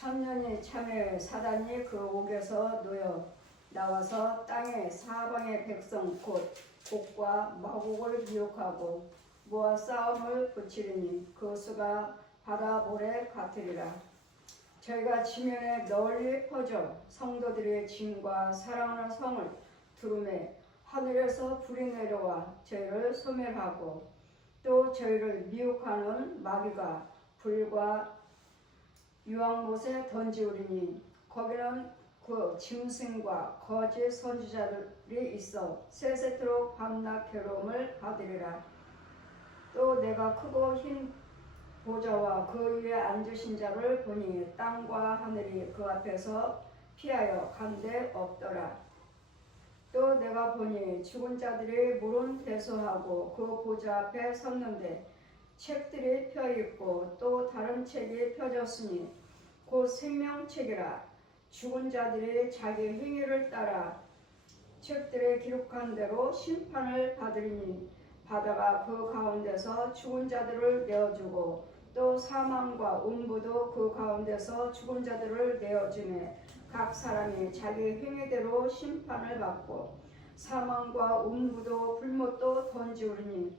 천년이 참에 사단이 그 옥에서 놓여 나와서 땅의 사방의 백성 곧 곡과 마곡을 미혹하고 모아 싸움을 붙이리니 그 수가 바다 모래 같으리라. 저희가 지면에 널리 퍼져 성도들의 짐과 사랑하는 성을 두루매 하늘에서 불이 내려와 저희를 소멸하고 또 저희를 미혹하는 마귀가 불과 유황못에 던지우리니 거기는 그 짐승과 거짓 선지자들이 있어 세세토록 밤낮 괴로움을 받으리라. 또 내가 크고 흰 보좌와 그 위에 앉으신 자를 보니 땅과 하늘이 그 앞에서 피하여 간데 없더라. 또 내가 보니 죽은 자들이 물은 대소하고 그 보좌 앞에 섰는데 책들이 펴있고 또 다른 책이 펴졌으니 곧 생명책이라. 죽은 자들이 자기 행위를 따라 책들에 기록한 대로 심판을 받으리니 바다가 그 가운데서 죽은 자들을 내어주고 또 사망과 음부도 그 가운데서 죽은 자들을 내어주매 각 사람이 자기 행위대로 심판을 받고 사망과 음부도 불못도 던지우리니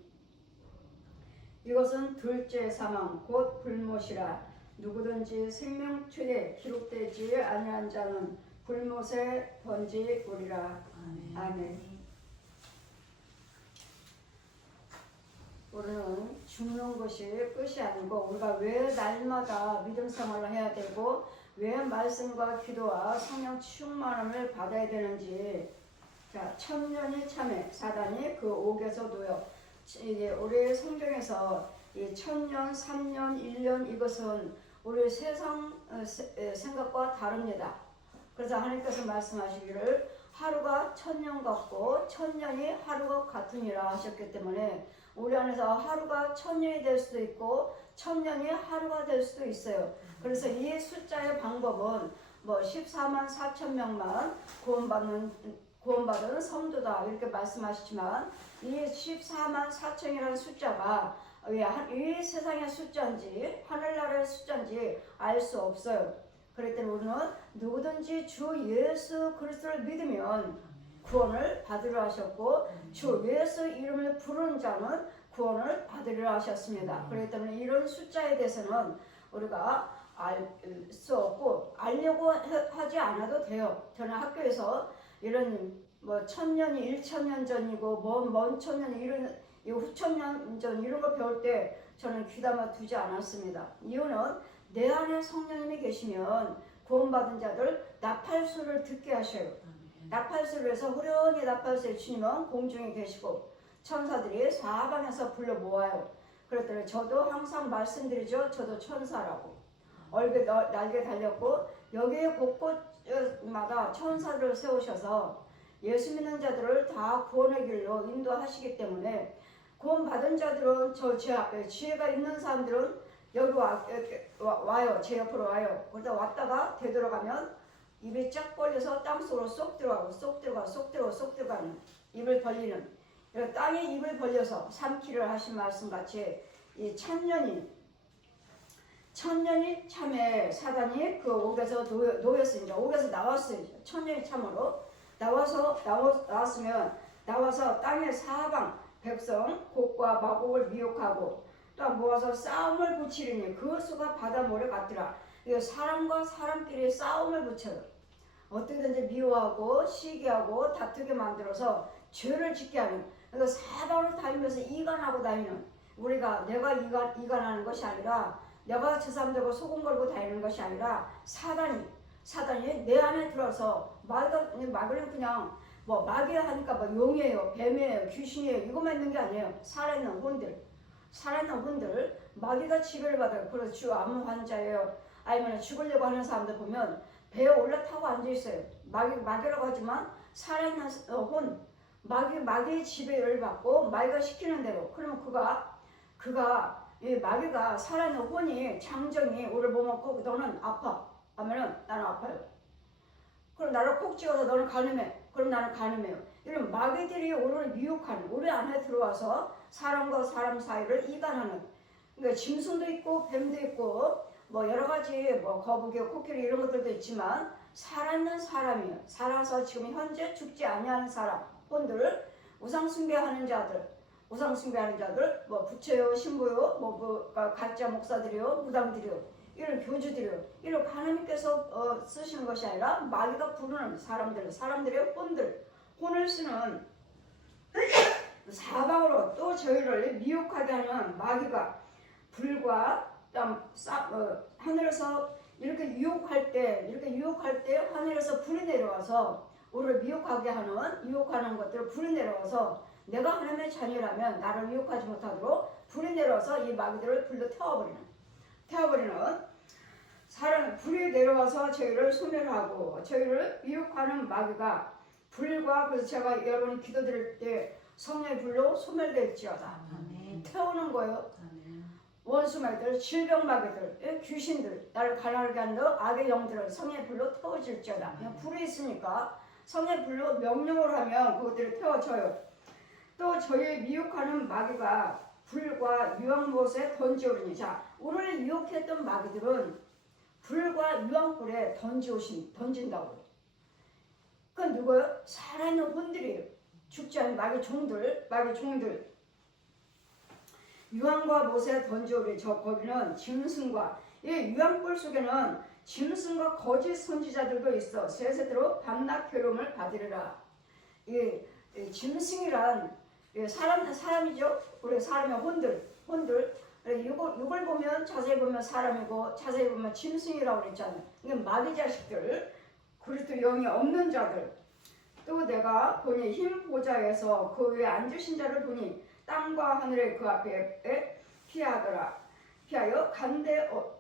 이것은 둘째 사망 곧 불못이라. 누구든지 생명책에 기록되지 아니한 자는 불못에 던지우리라. 아멘. 우리는 죽는 것이 끝이 아니고 우리가 왜 날마다 믿음 생활을 해야 되고 왜 말씀과 기도와 성령 충만함을 받아야 되는지. 자, 천년이 참에 사단이 그 옥에서 놓여. 이게 우리 성경에서 이 천년, 3년, 1년 이것은 우리 세상 생각과 다릅니다. 그래서 하나님께서 말씀하시기를 하루가 천년 같고 천년이 하루가 같으니라 하셨기 때문에 우리 안에서 하루가 천년이 될 수도 있고 천년이 하루가 될 수도 있어요. 그래서 이 숫자의 방법은 뭐 14만 4천 명만 구원받은 성도다 이렇게 말씀하시지만 이 14만 4천이라는 숫자가 이 세상의 숫자인지 하늘나라의 숫자인지 알 수 없어요. 그렇기 때문에 우리는 누구든지 주 예수 그리스도를 믿으면 구원을 받으려 하셨고 주 예수 이름을 부르는 자는 구원을 받으려 하셨습니다. 그렇기 때문에 이런 숫자에 대해서는 우리가 알 수 없고 알려고 하지 않아도 돼요. 저는 학교에서 이런 뭐 천년이 1천년 전이고 먼 천년이 이런 후천년 전 이런 거 배울 때 저는 귀담아 두지 않았습니다. 이유는 내 안에 성령님이 계시면 구원받은 자들 나팔소를 듣게 하셔요. 나팔소를 해서 후련히 나팔소를 치면 공중에 계시고 천사들이 사방에서 불러 모아요. 그랬더니 저도 항상 말씀드리죠. 저도 천사라고. 얼굴에 날개 달렸고 여기에 곳곳마다 천사들을 세우셔서 예수 믿는 자들을 다 구원의 길로 인도하시기 때문에 구원받은 자들은 지혜가 있는 사람들은 여기 와요. 제 옆으로 와요. 그러다 왔다가 되돌아가면 입이 쫙 벌려서 땅속으로 쏙 들어가고 쏙 들어가는 입을 벌리는 땅에 입을 벌려서 삼키를 하신 말씀 같이 이 천년이 참에 사단이 그 옥에서 놓였으니까 옥에서 나왔어요. 천년이 참으로 나왔으면 나와서 땅의 사방 백성 곡과 마곡을 미혹하고 또 모아서 싸움을 붙이리니 그 수가 바다 모래 같더라. 이거 사람과 사람끼리 싸움을 붙여요. 어떻게든지 미워하고 시기하고 다투게 만들어서 죄를 짓게 하는. 그래서 사방을 다니면서 이간하고 다니는. 우리가 내가 이간하는 것이 아니라 내가 저 사람들과 소금 걸고 다니는 것이 아니라 사단이 내 안에 들어서 마귀는 그냥 뭐 마귀야 하니까 뭐 용이에요, 뱀이에요, 귀신이에요 이것만 있는 게 아니에요. 살아있는 혼들 마귀가 지배를 받아요. 그래서 주 암 환자예요. 아니면 죽으려고 하는 사람들 보면 배에 올라타고 앉아있어요. 마귀라고 하지만 살아있는 혼 마귀의 지배를 받고 마귀가 시키는 대로. 그러면 이 마귀가 살아있는 혼이 장정이 우리를 보면 꼭 너는 아파 하면은 나는 아파요. 그럼 나를 콕 찍어서 너는 가늠해. 그럼 나는 가늠해요. 이런 마귀들이 우리를 미혹하는, 우리 안에 들어와서 사람과 사람 사이를 이간하는. 그러니까 짐승도 있고 뱀도 있고 뭐 여러 가지 뭐 거북이, 코끼리 이런 것들도 있지만 살아있는 사람이에요. 살아서 지금 현재 죽지 아니하는 사람, 혼들, 우상 숭배하는 자들, 뭐 부처요, 신부요, 뭐 가짜 목사들이요, 무당들이요, 이런 교주들이요, 이런 하나님께서 쓰시는 것이 아니라 마귀가 부르는 사람들의 혼을 쓰는 사방으로 또 저희를 미혹하게 하는 마귀가 불과 하늘에서 이렇게 유혹할 때 하늘에서 불이 내려와서 우리를 유혹하는 것들을 불이 내려와서 내가 하나님의 자녀라면 나를 유혹하지 못하도록 불이 내려와서 이 마귀들을 불로 태워버리는 사람 불이 내려와서 저희를 소멸하고 저희를 유혹하는 마귀가 불과 그래서 제가 여러분이 기도드릴 때 성령의 불로 소멸될지어다. 태우는 거예요. 원수마귀들, 질병마귀들, 귀신들, 나를 가난하게 하는 악의 영들은 성령의 불로 태워질지어다. 그냥 불이 있으니까 성령의 불로 명령을 하면 그것들이 태워져요. 또 저희 미혹하는 마귀가 불과 유황못에 던지오르니, 자, 우리를 유혹했던 마귀들은 불과 유황불에 던진다고. 그건 누구예요? 살아있는 혼들이에요. 죽지 않은 마귀 종들. 유황과 못에 던져오리. 거기는 짐승과, 이 유황불 속에는 짐승과 거짓 선지자들도 있어 세세대로 밤낮 괴로움을 받으리라. 이 짐승이란 사람이죠. 우리 사람의 혼들. 이걸 보면 자세히 보면 사람이고 자세히 보면 짐승이라고 그랬잖아요. 이게 마귀 자식들, 그리스도 영이 없는 자들. 또 내가 보니 흰 보좌에서 그 위에 앉으신 자를 보니 땅과 하늘의 그 앞에 피하여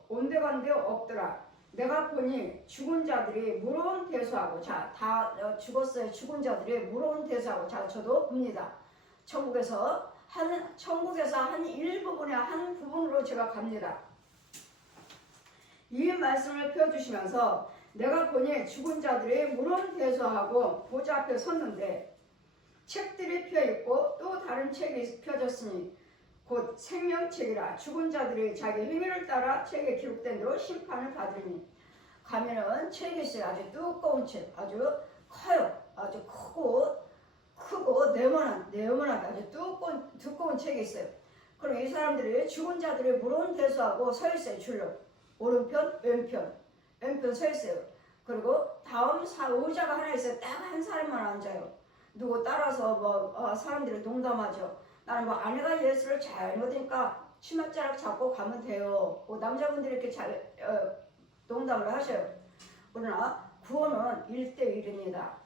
온데간데 없더라. 내가 보니 죽은 자들이 무로운 대수하고, 자, 다 죽었어요. 죽은 자들이 무로운 대수하고, 자, 저도 봅니다. 천국에서 한 일부분의 한 부분으로 제가 갑니다. 이 말씀을 펴주시면서 내가 보니 죽은 자들이 무로운 대수하고 보좌 앞에 섰는데 책들이 펴있고 또 다른 책이 펴졌으니 곧 생명책이라. 죽은 자들이 자기 행위를 따라 책에 기록된 대로 심판을 받으니. 가면은 책이 있어요. 아주 두꺼운 책, 아주 커요. 아주 크고 네모난 아주 두꺼운 책이 있어요. 그럼 이 사람들이 죽은 자들이 무로운 대수하고 서 있어요. 줄로 오른편 왼편 서 있어요. 그리고 다음 의자가 하나 있어요. 딱 한 사람만 앉아요. 누구 따라서 사람들이 농담하죠. 나는 아내가 예수를 잘못하니까 치맛자락 잡고 가면 돼요. 남자분들이 이렇게 잘 농담을 하셔요. 그러나 구원은 1대1입니다.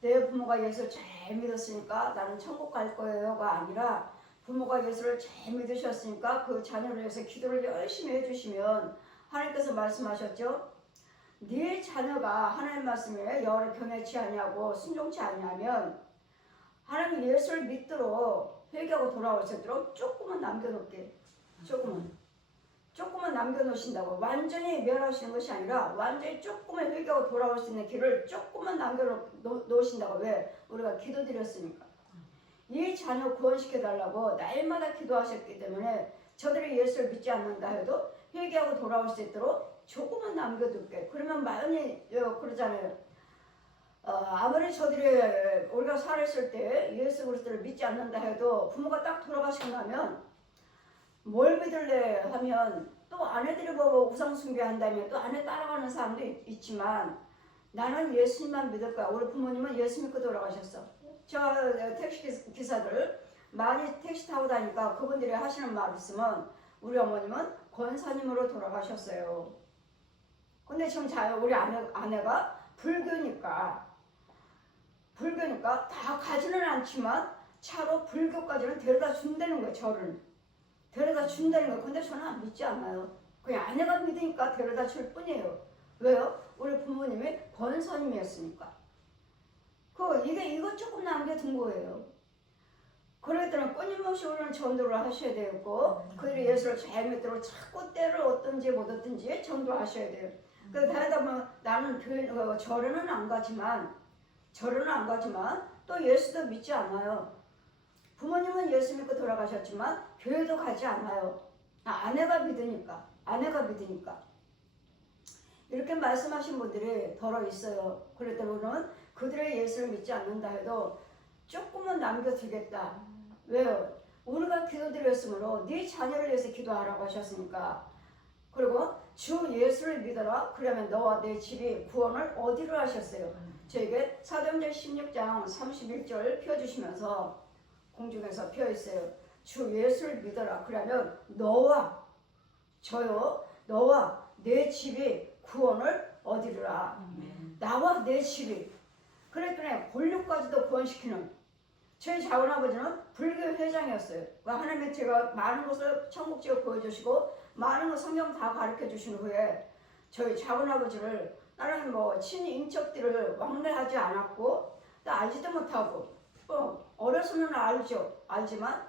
내 부모가 예수를 잘 믿었으니까 나는 천국 갈 거예요가 아니라, 부모가 예수를 잘 믿으셨으니까 그 자녀를 위해서 기도를 열심히 해주시면, 하나님께서 말씀하셨죠. 네 자녀가 하나님 말씀에 여러 견해치 아니하고 순종치 아니하면 하나님 예수를 믿도록 회개하고 돌아올 수 있도록 조금만 남겨놓게. 조금만 남겨놓으신다고. 완전히 멸하시는 것이 아니라 완전히 조금만 회개하고 돌아올 수 있는 길을 조금만 남겨놓으신다고. 왜? 우리가 기도드렸으니까. 이 자녀 구원시켜달라고 날마다 기도하셨기 때문에 저들이 예수를 믿지 않는다 해도 회개하고 돌아올 수 있도록 조금만 남겨둘게. 그러면 마음이 그러잖아요. 아무리 저들이 우리가 살았을 때 예수 그리스도를 믿지 않는다 해도 부모가 딱 돌아가시고 나면 뭘 믿을래 하면 또 아내들이 보고 우상 숭배한다면 또 아내 따라가는 사람도 있지만 나는 예수님만 믿을 거야. 우리 부모님은 예수 믿고 돌아가셨어. 저 택시 기사들 많이 택시 타고 다니까 그분들이 하시는 말씀은 우리 어머님은 권사님으로 돌아가셨어요. 근데 지금 우리 아내가 불교니까 다 가지는 않지만 차로 불교까지는 데려다 준다는 거예요. 저를 데려다 준다는 거예요. 근데 저는 안 믿지 않아요. 그냥 아내가 믿으니까 데려다 줄 뿐이에요. 왜요? 우리 부모님이 권사님이었으니까. 이거 조금 남겨둔 거예요. 그랬더니 끊임없이 우리는 전도를 하셔야 되고, 그들이 예수를 잘 믿도록 자꾸 때를 얻든지 못 얻든지 전도하셔야 돼요. 그래서 다니다 보면 나는 절에는 안 가지만 또 예수도 믿지 않아요. 부모님은 예수 믿고 돌아가셨지만 교회도 가지 않아요. 아내가 믿으니까. 아내가 믿으니까. 이렇게 말씀하신 분들이 더러 있어요. 그럴 때로는 그들의 예수를 믿지 않는다 해도 조금은 남겨두겠다. 왜요? 우리가 기도드렸으므로 네 자녀를 위해서 기도하라고 하셨으니까. 그리고 주 예수를 믿어라. 그러면 너와 내 집이 구원을 어디로 하셨어요? 저에게 사도행전 16장 31절 펴주시면서 공중에서 펴있어요. 주 예수를 믿어라. 그러면 너와 저요, 너와 내 집이 구원을 얻으리라. 나와 내 집이. 그랬더니 권력까지도 구원시키는 저희 작은아버지는 불교 회장이었어요. 하나님이 제가 많은 것을 천국지을 보여주시고 많은 것 성경 다 가르쳐 주신 후에 저희 작은아버지를 나는 뭐 친인척들을 왕래하지 않았고 또 알지도 못하고 어려서는 알지만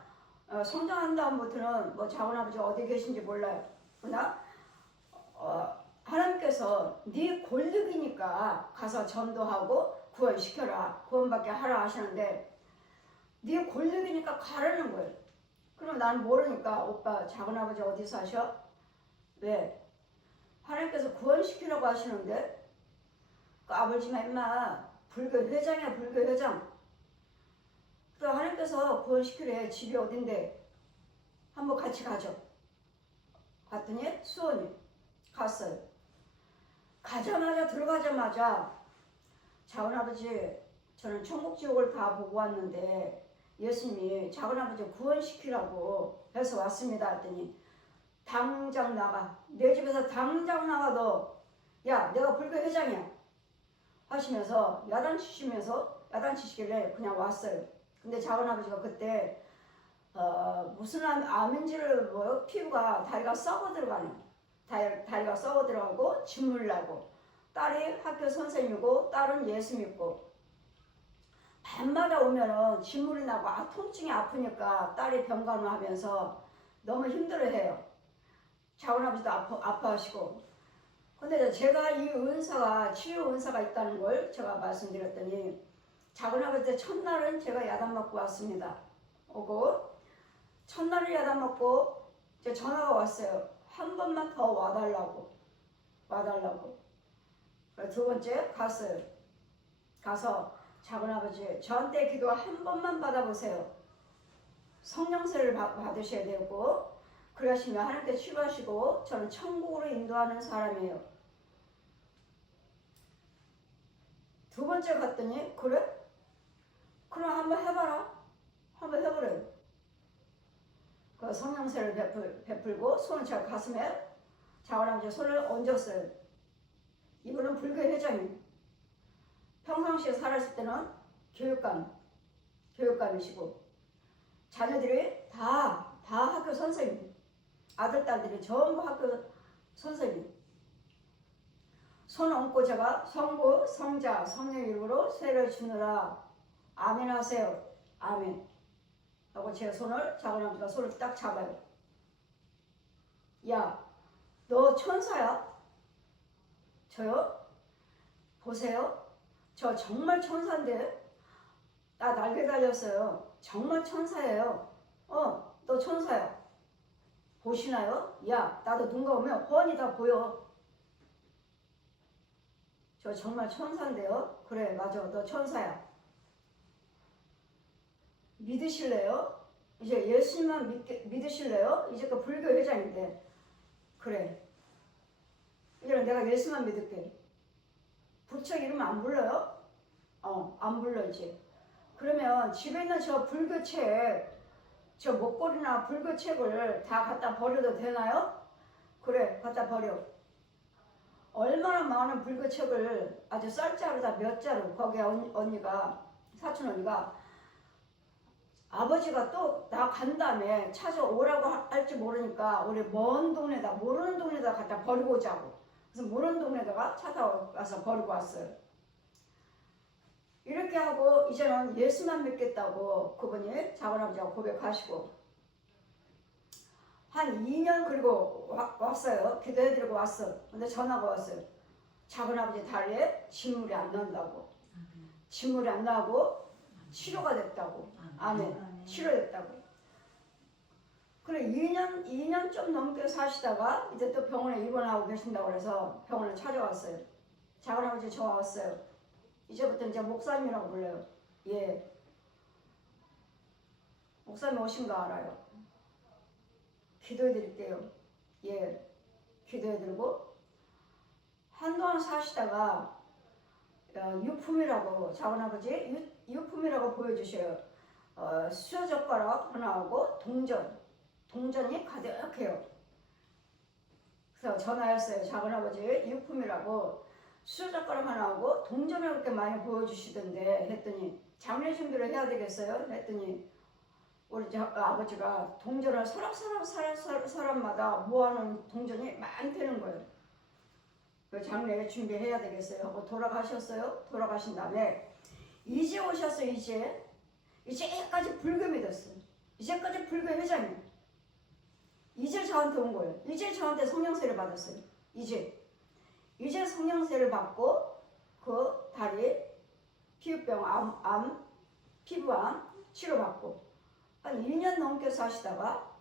성장한 다음부터는 뭐 작은아버지가 어디 계신지 몰라요. 그러나 하나님께서 네 권력이니까 가서 전도하고 구원시켜라, 구원받게 하라 하시는데 네 권력이니까 가라는 거예요. 그럼 난 모르니까 오빠 작은아버지 어디 사셔? 왜? 하나님께서 구원시키라고 하시는데 그 아버지가 임마 불교 회장이야, 불교 회장. 그 하나님께서 구원시키래. 집이 어딘데? 한번 같이 가죠. 갔더니 수원이 갔어요. 들어가자마자 작은아버지 저는 천국지옥을 다 보고 왔는데 예수님이 작은아버지 구원시키라고 해서 왔습니다 했더니 당장 나가. 내 집에서 당장 나가 너. 야 내가 불교 회장이야 하시면서 야단치시길래 그냥 왔어요. 근데 작은아버지가 그때 무슨 암인지를 피부가 다리가 썩어 들어가는 다리가 썩어 들어가고 진물 나고 딸이 학교 선생님이고 딸은 예수 믿고 밤마다 오면은 진물이 나고 통증이 아프니까 딸이 병간호 하면서 너무 힘들어해요. 작은아버지도 아파하시고. 근데 제가 이 은사가 치유 은사가 있다는 걸 제가 말씀드렸더니 작은아버지 첫날은 제가 야단 맞고 왔습니다. 오고 첫날을 야단 맞고 이제 전화가 왔어요. 한 번만 더 와달라고. 두 번째 갔어요. 가서 작은아버지 저한테 기도 한 번만 받아보세요. 성령세를 받으셔야 되고 그러시면 하나님께 치료하시고 저는 천국으로 인도하는 사람이에요. 두 번째 갔더니 그래? 그럼 한번 해봐라. 한번 해보래요. 그 성령세를 베풀고 손을 제 가슴에 작은아버지 손을 얹었어요. 이분은 불교 회장이에요. 평상시에 살았을 때는 교육감이시고 자녀들이 다 학교 선생님, 아들 딸들이 전부 학교 선생님. 손 얹고 제가 성부, 성자, 성령 이름으로 세례를 주느라 아멘 하세요. 아멘 하고 제 손을 작은아버지가 손을 딱 잡아요. 야, 너 천사야? 저요? 보세요. 저 정말 천사인데 나 날개 달렸어요. 정말 천사예요. 너 천사야. 보시나요? 야, 나도 눈 감으면 훤히 다 보여. 저 정말 천사인데요. 그래, 맞아. 너 천사야. 믿으실래요? 이제 예수님만 믿으실래요? 이제 그 불교 회장인데. 그래. 이제는 내가 예수만 믿을게. 부처 이름 안 불러요? 안 불러 이제. 그러면 집에 있는 저 불교책, 저 목걸이나 불교책을 다 갖다 버려도 되나요? 그래, 갖다 버려. 얼마나 많은 불교책을 아주 쌀자루다 몇 자루, 거기에 언니가, 사촌 언니가 아버지가 또 나 간 다음에 찾아오라고 할지 모르니까 우리 먼 동네다, 모르는 동네다 갖다 버리고 오자고. 그래서 모르는 동네다가 찾아와서 버리고 왔어요. 이렇게 하고 이제는 예수만 믿겠다고 그분이 작은아버지가 고백하시고 한 2년 그리고 왔어요. 기도해드리고 왔어. 근데 전화가 왔어요. 작은아버지 다리에 진물이 안 난다고. 진물이 안 나고 치료가 됐다고. 아멘. 치료됐다고. 그래 2년 좀 넘게 사시다가 이제 또 병원에 입원하고 계신다고 그래서 병원에 찾아왔어요. 작은아버지 저 왔어요. 이제부터 이제 목사님이라고 불러요. 예. 목사님 오신 거 알아요. 기도해 드릴게요. 예. 기도해 드리고 한동안 사시다가 유품이라고 작은아버지 유품이라고 보여주셔요. 수저젓가락 하나하고 동전이 가득해요. 그래서 전화했어요. 작은아버지 유품이라고 수저젓가락 하나하고 동전을 그렇게 많이 보여주시던데 했더니 장례 준비를 해야 되겠어요? 했더니 우리 아버지가 동전을 사람마다 모아놓은 동전이 많다는 거예요. 그 장례 준비해야 되겠어요 하고 돌아가셨어요. 돌아가신 다음에 이제 오셨어요. 이제까지 불교 믿었어요. 이제까지 불교 회장이에요. 이제 저한테 온 거예요. 이제 저한테 성령세를 받았어요. 이제 성령세를 받고 그 다리 피부병 피부암 치료받고 한 1년 넘게 사시다가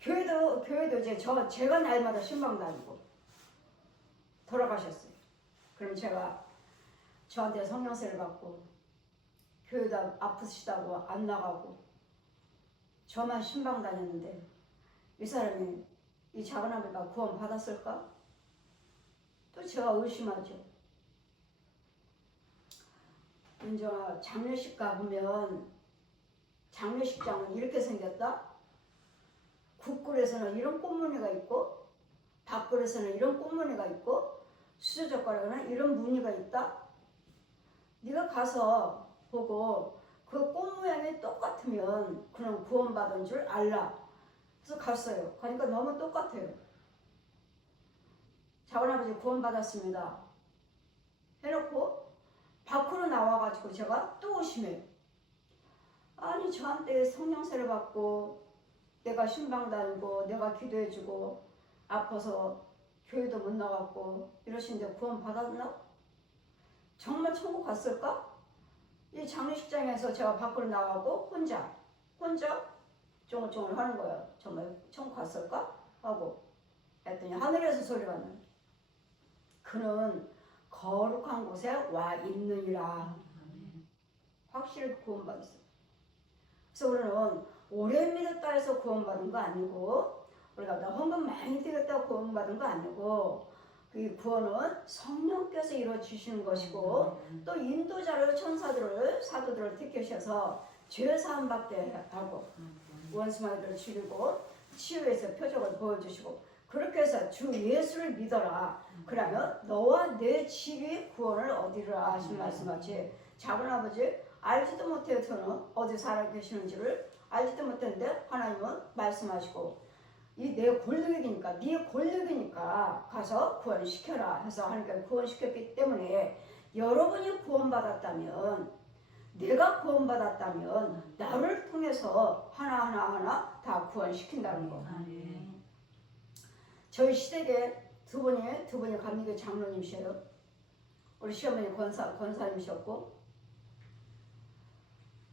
교회도 이제 제가 날마다 신방 다니고 돌아가셨어요. 그럼 제가 저한테 성령세를 받고 교회도 아프시다고 안 나가고 저만 신방 다녔는데 이 사람이 이 작은아버지가 구원 받았을까? 또 제가 의심하죠. 이제 장례식 가보면 장례식장은 이렇게 생겼다. 국굴에서는 이런 꽃무늬가 있고 밥그릇에는 이런 꽃무늬가 있고 수저젓가락에는 이런 무늬가 있다. 네가 가서 보고 그 꽃 모양이 똑같으면 그는 구원받은 줄 알라. 그래서 갔어요. 가니까 너무 똑같아요. 작은아버지 구원받았습니다. 해놓고 밖으로 나와가지고 제가 또 의심해요. 아니 저한테 성령세를 받고 내가 신방 다니고 내가 기도해주고 아파서 교회도 못 나갔고 이러시는데 구원 받았나? 정말 천국 갔을까? 이 장례식장에서 제가 밖으로 나가고 혼자 쫑글쫑글 하는 거예요. 정말 천국 갔을까? 하고 했더니 하늘에서 소리가 나요. 그는 거룩한 곳에 와 있느니라. 확실히 구원받았어요. 그래서 우리는 오래 믿었다 해서 구원받은 거 아니고 우리가 헌금 많이 드렸다고 구원받은 거 아니고 그 구원은 성령께서 이루어주시는 것이고 또 인도자로 천사들을 사도들을 택하셔서 죄사함 받게 하고 원수마귀를 죽이고 치유해서 표적을 보여주시고 그렇게 해서 주 예수를 믿어라. 그러면 너와 내 집이 구원을 얻으리라 하신 말씀같이 작은아버지 알지도 못해요. 저는 어디 살아 계시는지를 알지도 못했는데 하나님은 말씀하시고 이 내 권력이니까 네 권력이니까 가서 구원시켜라 해서 하나님께 구원시켰기 때문에 여러분이 구원받았다면 내가 구원받았다면 나를 통해서 하나하나 다 구원시킨다는 거. 저희 시댁에 두 분이 감리교 장로님이셔요. 우리 시어머니 권사님이셨고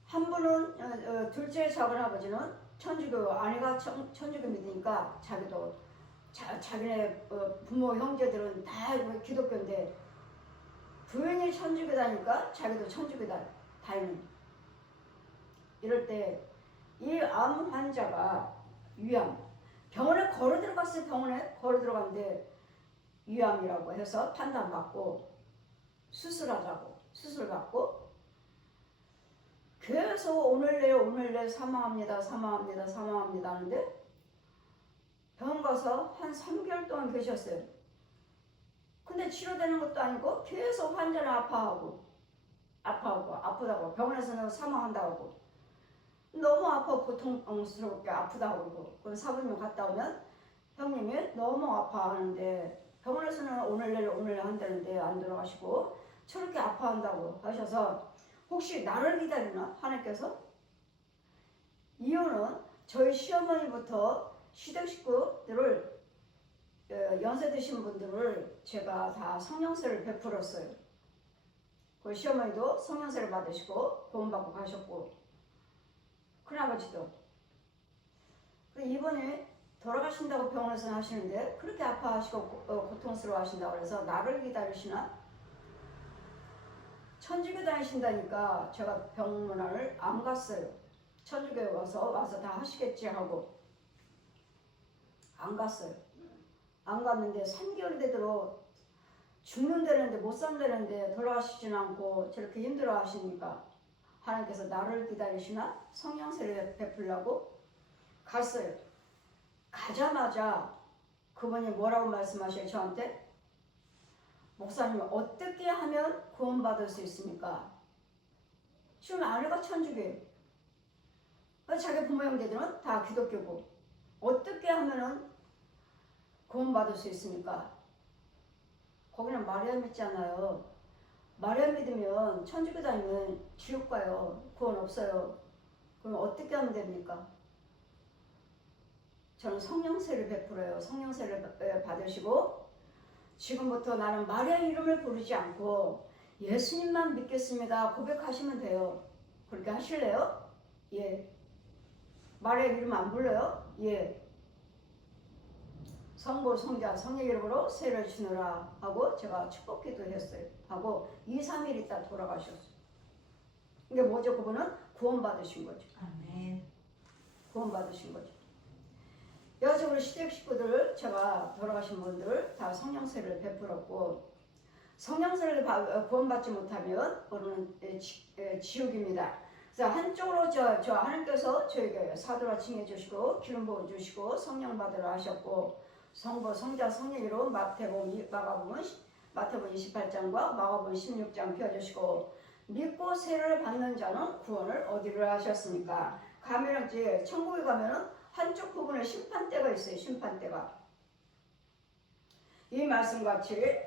한 분은 둘째 작은아버지는 천주교 아내가 천주교 믿으니까 자기도 자기네 부모 형제들은 다 기독교인데 부인이 천주교다니까 자기도 천주교다 다니는. 이럴 때 이 암 환자가 위암 병원에 걸어 들어갔어요. 병원에 걸어 들어갔는데 위암이라고 해서 판단받고 수술하자고 수술받고 계속 오늘 내일 사망합니다 하는데 병원 가서 한 3개월 동안 계셨어요. 근데 치료되는 것도 아니고 계속 환자는 아파하고 아프다고 병원에서는 사망한다고 너무 아파 고통스럽게 아프다고 그러고 그럼 사부님 갔다 오면 형님이 너무 아파하는데 병원에서는 오늘 내일 한다는데 안 돌아가시고 저렇게 아파한다고 하셔서 혹시 나를 기다리나? 하나님께서? 이유는 저희 시어머니부터 시댁 식구들을 연세 드신 분들을 제가 다 성령세를 베풀었어요. 그 시어머니도 성령세를 받으시고 구원받고 가셨고 큰아버지도 이번에 돌아가신다고 병원에서 하시는데 그렇게 아파하시고 고통스러워 하신다고 그래서 나를 기다리시나? 천주교 다니신다니까 제가 병문안을 안 갔어요. 천주교에 와서 다 하시겠지 하고 안 갔어요. 안 갔는데 3개월이 되도록 죽는다는데 못 산다는데 돌아가시진 않고 저렇게 힘들어 하시니까 하나님께서 나를 기다리시나? 성령세를 베풀라고 갔어요. 가자마자 그분이 뭐라고 말씀하셔요 저한테? 목사님 어떻게 하면 구원받을 수 있습니까? 지금 아내가 천주교예요. 자기 부모 형제들은 다 기독교고 어떻게 하면은 구원받을 수 있습니까? 거기는 마리아 믿잖아요. 마리아 믿으면 천주교 다니면 지옥 가요. 구원 없어요. 그럼 어떻게 하면 됩니까? 저는 성령세를 베풀어요. 성령세를 받으시고 지금부터 나는 마리아 이름을 부르지 않고 예수님만 믿겠습니다. 고백하시면 돼요. 그렇게 하실래요? 예. 마리아 이름 안 불러요? 예. 성부, 성자, 성령 이름으로 세를 주느라 하고 제가 축복 기도했어요. 하고 2, 3일 있다 돌아가셨어요. 이게 뭐죠? 그분은 구원받으신 거죠. 아멘. 구원받으신 거죠. 여기서 우리 시댁 식구들 제가 돌아가신 분들 다 성령세를 베풀었고 성령세를 구원받지 못하면 우리는 지옥입니다. 그래서 한쪽으로 저 하나님께서 저에게 사도라 칭해 주시고 기름 부어 주시고 성령 받으라 하셨고 성부 성자 성령으로 마태복음 28장과 마가복음 16장 펴주시고 믿고 세를 받는 자는 구원을 어디를 하셨습니까? 가면은 이제 천국에 가면은 한쪽 부분에 심판대가 있어요. 심판대가. 이 말씀같이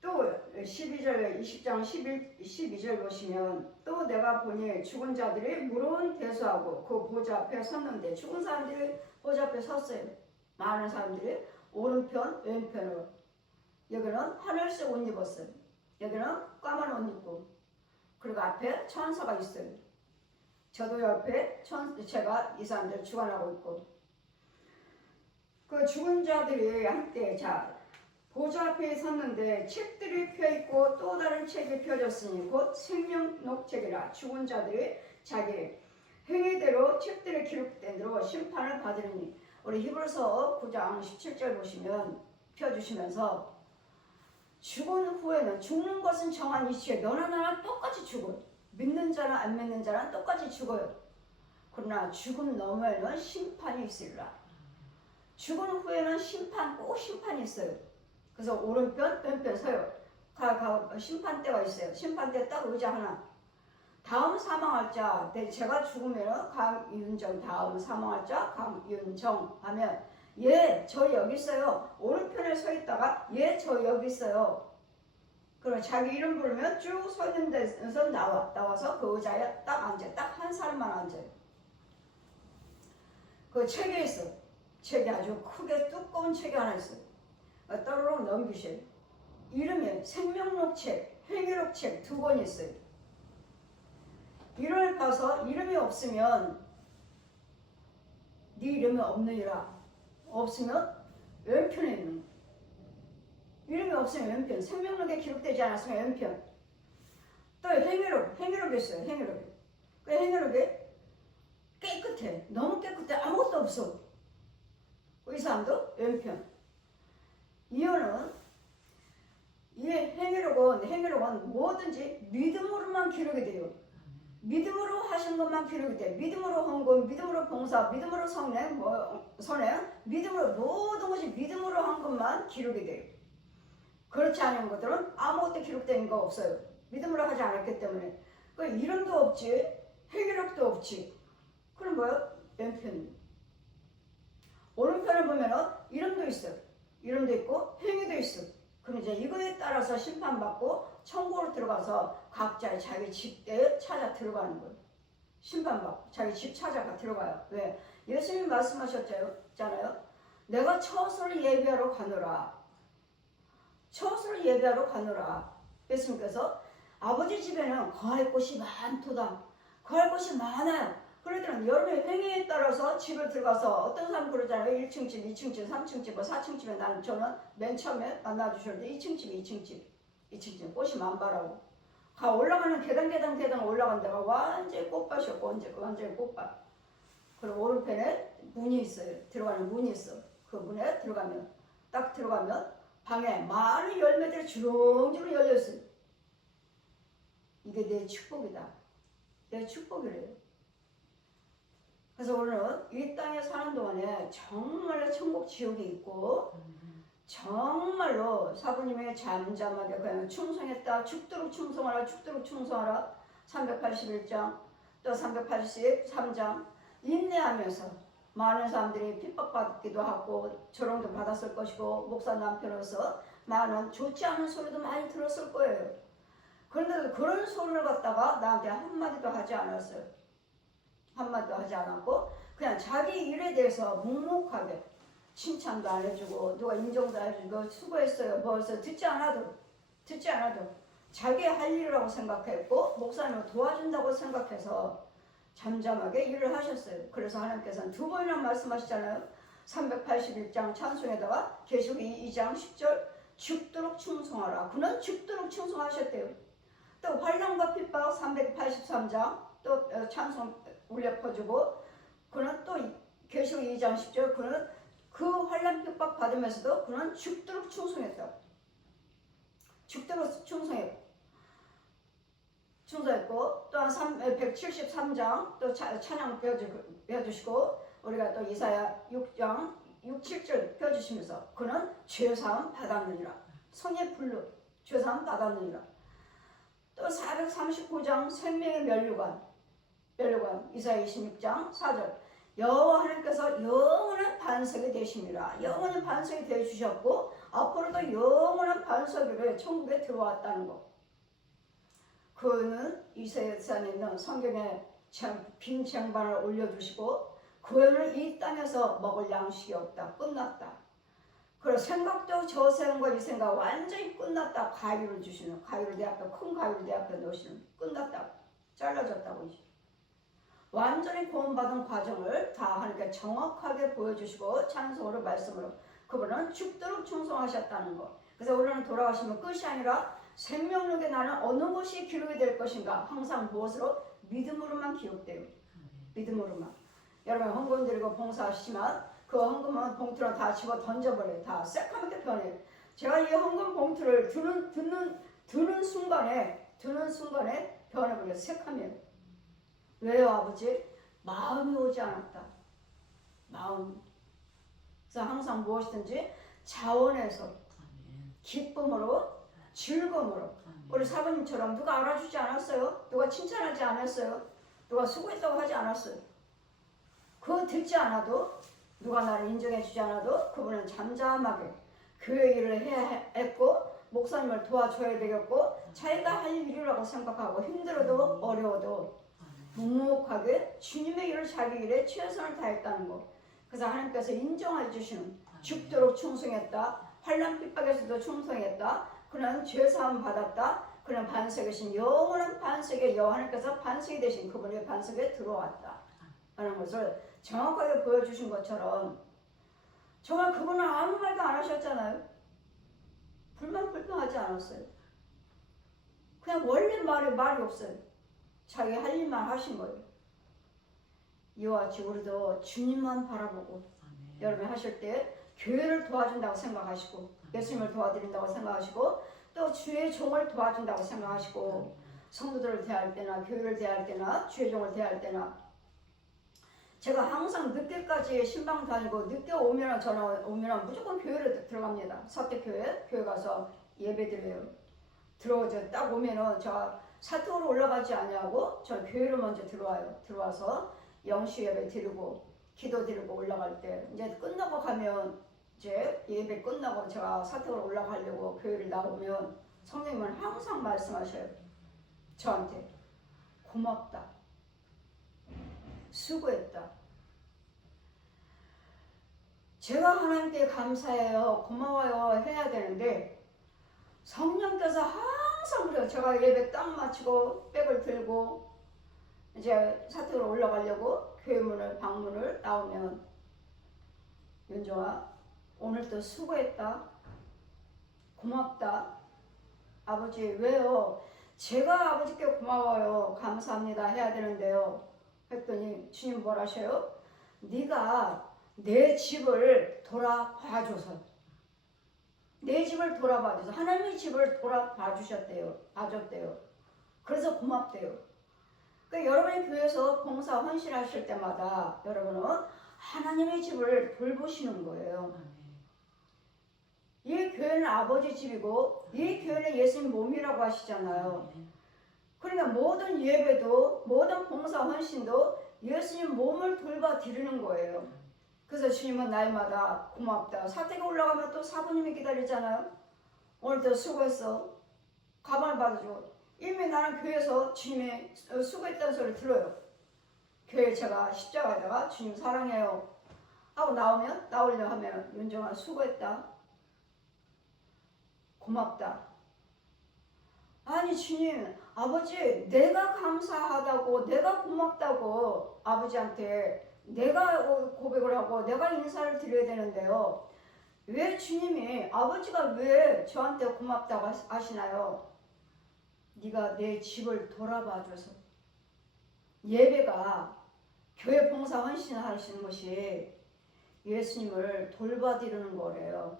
또 12절 20장 12절 보시면 또 내가 보니 죽은 자들이 무로운 대수하고 그 보좌 앞에 섰는데 죽은 사람들이 보좌 앞에 섰어요. 많은 사람들이 오른편 왼편으로 여기는 하늘색 옷 입었어요. 여기는 까만 옷 입고 그리고 앞에 천사가 있어요. 저도 옆에 제가 이 사람들 주관하고 있고 그 죽은 자들이 함께 보좌 앞에 섰는데 책들이 펴있고 또 다른 책이 펴졌으니 곧 생명록책이라 죽은 자들이 자기 행위대로 책들에 기록된 대로 심판을 받으리니 우리 히브리서 9장 17절 보시면 펴주시면서 죽은 후에는 죽는 것은 정한 이치에 너나 나나 똑같이 죽어요. 믿는 자나 안 믿는 자나 똑같이 죽어요. 그러나 죽음 너머에는 심판이 있으리라. 죽은 후에는 꼭 심판이 있어요. 그래서 오른편 왼편 서요. 심판대가 있어요. 심판대 딱 의자 하나. 다음 사망할 자 제가 죽으면 강윤정 다음 사망할 자 강윤정 하면 예 저 여기 있어요. 오른편에 서 있다가 예 저 여기 있어요. 그럼 자기 이름 부르면 쭉 서 있는 데서 나와서 그 의자에 딱 앉아요. 딱 한 사람만 앉아요. 그 책에 있어. 책이 아주 크게 두꺼운 책이 하나 있어요. 따로록 넘기셔요. 이름이 생명록책, 행위록책 2권이 있어요. 이를 봐서 이름이 없으면 네 이름이 없느니라. 없으면 왼편에 있는 거예요. 이름이 없으면 왼편, 생명록에 기록되지 않았으면 왼편. 또 행위록이 있어요. 행위록. 그 행위록이 깨끗해. 너무 깨끗해. 아무것도 없어. 이 사람도 왼편. 이유는 이 행위록은 뭐든지 믿음으로만 기록이 돼요. 믿음으로 하신 것만 기록이 돼. 믿음으로 헌금, 믿음으로 봉사, 믿음으로 선행, 믿음으로 모든 것이 믿음으로 한 것만 기록이 돼요. 그렇지 않은 것들은 아무것도 기록된 거 없어요. 믿음으로 하지 않았기 때문에. 그 이름도 없지, 행위록도 없지. 그럼 뭐예요? 왼편. 오른편을 보면은 이름도 있어요. 이름도 있고 행위도 있어. 그럼 이제 이거에 따라서 심판받고 천국으로 들어가서 각자 자기 집에 찾아 들어가는 거예요. 심판받고 자기 집 찾아가 들어가요. 왜? 예수님 말씀하셨잖아요. 내가 처소를 예비하러 가노라. 처소를 예비하러 가노라. 예수님께서 아버지 집에는 거할 곳이 많도다. 거할 곳이 많아요. 그러더니 여름에 횡행에 따라서 집을 들어가서 어떤 사람 그러잖아요. 1층 집, 2층 집, 3층 집, 4층 집에 저는 맨 처음에 만나주셨는데 2층 집, 2층 집, 2층 집 꽃이 만발하고 올라가는 계단 올라간 데가 완전히 꽃밭이었고 완전히 꽃밭. 그리고 오른편에 문이 있어요. 들어가는 문이 있어. 그 문에 딱 들어가면 방에 많은 열매들이 주렁주렁 열려있어요. 이게 내 축복이다. 내 축복이래요. 그래서 오늘은 이 땅에 사는 동안에 정말로 천국 지옥이 있고 정말로 사부님의 잠잠하게 그냥 충성했다. 죽도록 충성하라. 죽도록 충성하라. 381장 또 383장 인내하면서 많은 사람들이 핍박받기도 하고 조롱도 받았을 것이고 목사 남편으로서 많은 좋지 않은 소리도 많이 들었을 거예요. 그런데 그런 소리를 갖다가 나한테 한마디도 하지 않았어요. 한마디도 하지 않았고 그냥 자기 일에 대해서 묵묵하게 칭찬도 안 해주고 누가 인정도 안 해주고 수고했어요 뭐했어요 듣지 않아도 자기 할 일이라고 생각했고 목사님을 도와준다고 생각해서 잠잠하게 일을 하셨어요. 그래서 하나님께서는 두 번이나 말씀하시잖아요. 381장 찬송에다가 계시록이 2장 10절 죽도록 충성하라. 그는 죽도록 충성하셨대요. 또 환난과 핍박 383장 또 찬송 울려 퍼주고 그는 또 계시록 2장 10절 그는 그 환난 핍박 받으면서도 그는 죽도록 충성했다. 죽도록 충성했고 또한 173장 또 찬양 배워주시고 우리가 또 이사야 6장 6, 7절 펴주시면서 그는 죄사함 받았느니라. 성의 불로 죄사함 받았느니라. 또 439장 생명의 면류관 이사야 26장 4절 여호와 하나님께서 영원한 반석이 되십니다. 영원한 반석이 되어주셨고 앞으로도 영원한 반석으로 천국에 들어왔다는 것. 그는 이사야서에 있는 성경에 빈 쟁반을 올려주시고 그는 이 땅에서 먹을 양식이 없다. 끝났다. 그리고 생각도 저 생각과 이 생각 완전히 끝났다. 가위를 주시는 가위를 내 앞에 큰 가위를 내 앞에 놓으시는 끝났다. 잘라졌다고 이제. 완전히 구원받은 과정을 다 하나님께 정확하게 보여주시고 찬송으로 말씀으로 그분은 죽도록 충성하셨다는 것. 그래서 우리는 돌아가시면 끝이 아니라 생명력에 나는 어느 것이 기록이 될 것인가 항상 무엇으로? 믿음으로만 기록돼요. 믿음으로만. 여러분 헌금 드리고 봉사하시지만 그 헌금은 봉투로 다 집어 던져버려요. 다 새까맣게 변해요. 제가 이 헌금 봉투를 드는 순간에 변해버려요. 새카매요. 왜요 아버지? 마음이 오지 않았다. 마음. 그래서 항상 무엇이든지 자원해서 기쁨으로 즐거움으로 우리 사부님처럼 누가 알아주지 않았어요? 누가 칭찬하지 않았어요? 누가 수고했다고 하지 않았어요? 그거 듣지 않아도 누가 나를 인정해 주지 않아도 그분은 잠잠하게 교회 일을 해야 했고 목사님을 도와줘야 되겠고 자기가 할 일이라고 생각하고 힘들어도 어려워도 묵묵하게 주님의 일을 자기 일에 최선을 다했다는 것. 그래서 하나님께서 인정해 주시는 죽도록 충성했다. 환난 핍박에서도 충성했다. 그는 죄사함 받았다. 그는 반석이신 영원한 반석의 여호와께서 반석이 되신 그분의 반석에 들어왔다 하는 것을 정확하게 보여주신 것처럼 정말 그분은 아무 말도 안 하셨잖아요. 불평하지 않았어요. 그냥 원래 말이 없어요. 자기 할 일만 하신 거예요. 이와 같이 우리도 주님만 바라보고 여러분 하실 때 교회를 도와준다고 생각하시고 예수님을 도와드린다고 생각하시고 또 주의 종을 도와준다고 생각하시고 성도들을 대할 때나 교회를 대할 때나 주의 종을 대할 때나 제가 항상 늦게까지 신방 다니고 늦게 오면 저는 무조건 교회를 들어갑니다. 사택교회 교회 가서 예배드려요. 들어오죠. 딱 오면은 제가 사택으로 올라가지 아니하고 저 교회로 먼저 들어와요. 들어와서 영시 예배 드리고 기도 드리고 올라갈 때 이제 끝나고 가면 이제 예배 끝나고 제가 사택으로 올라가려고 교회를 나오면 성령님은 항상 말씀하셔요. 저한테 고맙다. 수고했다. 제가 하나님께 감사해요. 고마워요. 해야 되는데 성령께서 항상 그래요. 제가 예배 딱 마치고 백을 들고 이제 사택으로 올라가려고 교회 문을 방문을 나오면 윤종아 오늘도 수고했다. 고맙다. 아버지 왜요? 제가 아버지께 고마워요. 감사합니다 해야 되는데요. 했더니 주님 뭘 하셔요? 네가 내 집을 돌아봐줘서 내 집을 돌아봐줘서 하나님의 집을 돌아봐주셨대요. 봐줬대요. 그래서 고맙대요. 그러니까 여러분이 교회에서 봉사 헌신하실 때마다 여러분은 하나님의 집을 돌보시는 거예요. 이 교회는 아버지 집이고 이 교회는 예수님 몸이라고 하시잖아요. 그러니까 모든 예배도 모든 봉사 헌신도 예수님 몸을 돌봐 드리는 거예요. 그래서 주님은 날마다 고맙다. 사택에 올라가면 또 사부님이 기다리잖아요. 오늘도 수고했어. 가방을 받아주고 이미 나는 교회에서 주님이 수고했다는 소리를 들어요. 교회 제가 십자가에다가 주님 사랑해요 하고 나오려 하면 윤정아 수고했다. 고맙다. 아니 주님 아버지 내가 감사하다고 내가 고맙다고 아버지한테 내가 고백을 하고 내가 인사를 드려야 되는데요. 왜 주님이 아버지가 왜 저한테 고맙다고 하시나요? 네가 내 집을 돌아봐줘서 예배가 교회 봉사 헌신을 하시는 것이 예수님을 돌봐드리는 거래요.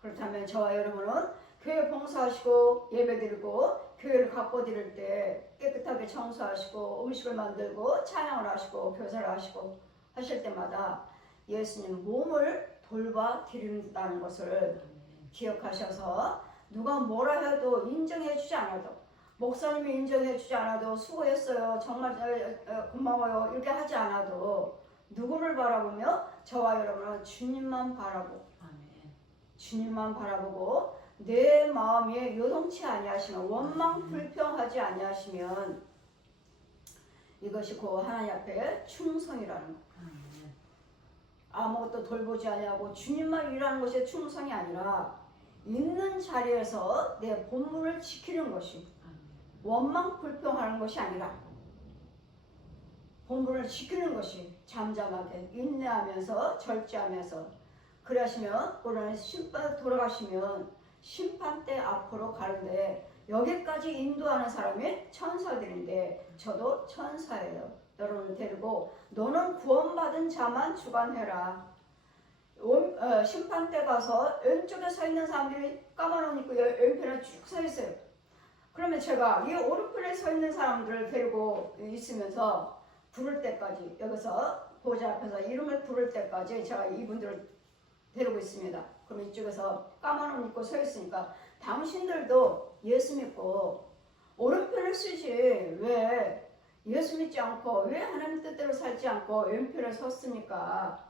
그렇다면 저와 여러분은 교회 봉사하시고 예배드리고 교회를 가꿔드릴 때 깨끗하게 청소하시고 음식을 만들고 찬양을 하시고 교사를 하시고 하실 때마다 예수님 몸을 돌봐드린다는 것을 기억하셔서 누가 뭐라 해도 인정해주지 않아도 목사님이 인정해주지 않아도 수고했어요 정말 고마워요 이렇게 하지 않아도 누구를 바라보며 저와 여러분은 주님만 바라보고 주님만 바라보고 내 마음이 요동치 아니하시면 원망 불평하지 아니하시면 이것이 곧 하나님 앞에 충성이라는 것. 아무것도 돌보지 아니하고 주님만 일하는 것이 충성이 아니라 있는 자리에서 내 본분을 지키는 것이 원망 불평하는 것이 아니라 본분을 지키는 것이 잠잠하게 인내하면서 절제하면서 그러시면 오늘 심판 돌아가시면 심판대 앞으로 가는데 여기까지 인도하는 사람이 천사들인데 저도 천사예요. 여러분을 데리고 너는 구원받은 자만 주관해라. 심판대 가서 왼쪽에 서 있는 사람들이 까만 옷 입고 왼편에 쭉 서 있어요. 그러면 제가 이 오른편에 서 있는 사람들을 데리고 있으면서 부를 때까지 여기서 보좌 앞에서 이름을 부를 때까지 제가 이분들을 데리고 있습니다. 그럼 이쪽에서 까만 옷 입고 서 있으니까 당신들도 예수 믿고 오른편을 쓰지 왜 예수 믿지 않고 왜 하나님 뜻대로 살지 않고 왼편에 섰습니까?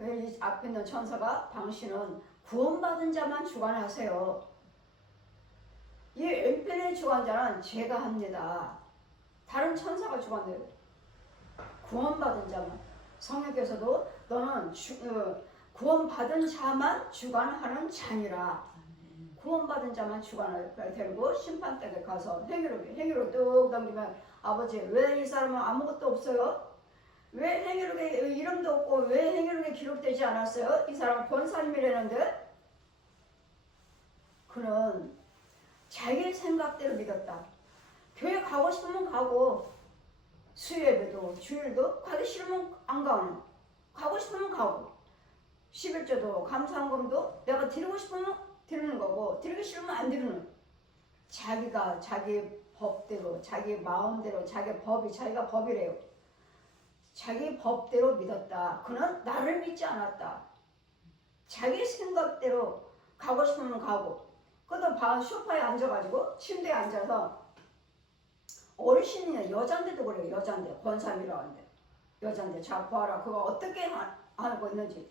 이 앞에 있는 천사가 당신은 구원받은 자만 주관하세요. 이 왼편의 주관자는 제가 합니다. 다른 천사가 주관해요. 구원받은 자만. 성령께서도 너는 구원받은 자만 주관하는 자니라. 구원받은 자만 주관을 데리고 심판대에 가서 행위로 뚝 넘기면 아버지 왜 이 사람은 아무것도 없어요? 왜 행위록에 이름도 없고 왜 행위록에 기록되지 않았어요? 이 사람은 권사님이라는데 그는 자기 생각대로 믿었다. 교회 가고 싶으면 가고 수요예배도 주일도 가기 싫으면 안 가는 가고 싶으면 가고 11조도 감사헌금도 내가 드리고 싶으면 드리는 거고 드리기 싫으면 안 드리는 자기가 자기 법대로 자기 마음대로 자기 법이 자기가 법이래요. 자기 법대로 믿었다. 그는 나를 믿지 않았다. 자기 생각대로 가고 싶으면 가고 그것도 소파에 앉아가지고 침대에 앉아서 어르신이냐 여잔데도 그래요. 여잔데 권사님이라고 하는데 여잔데 자 봐라 그거 어떻게 하고 있는지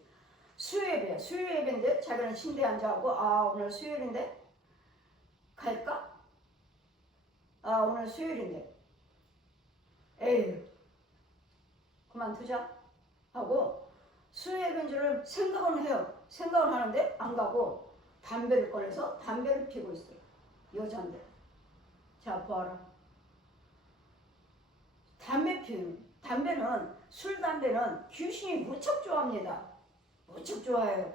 수요예배인데 자기는 침대에 앉아가고 아 오늘 수요일인데 갈까? 아 오늘 수요일인데 에휴 그만두자 하고 수요예배인 줄을 생각은 해요. 생각은 하는데 안 가고 담배를 꺼내서 담배를 피고 있어요. 여잔데 자 봐라 담배는 술 담배는 귀신이 무척 좋아합니다. 무척 좋아해요.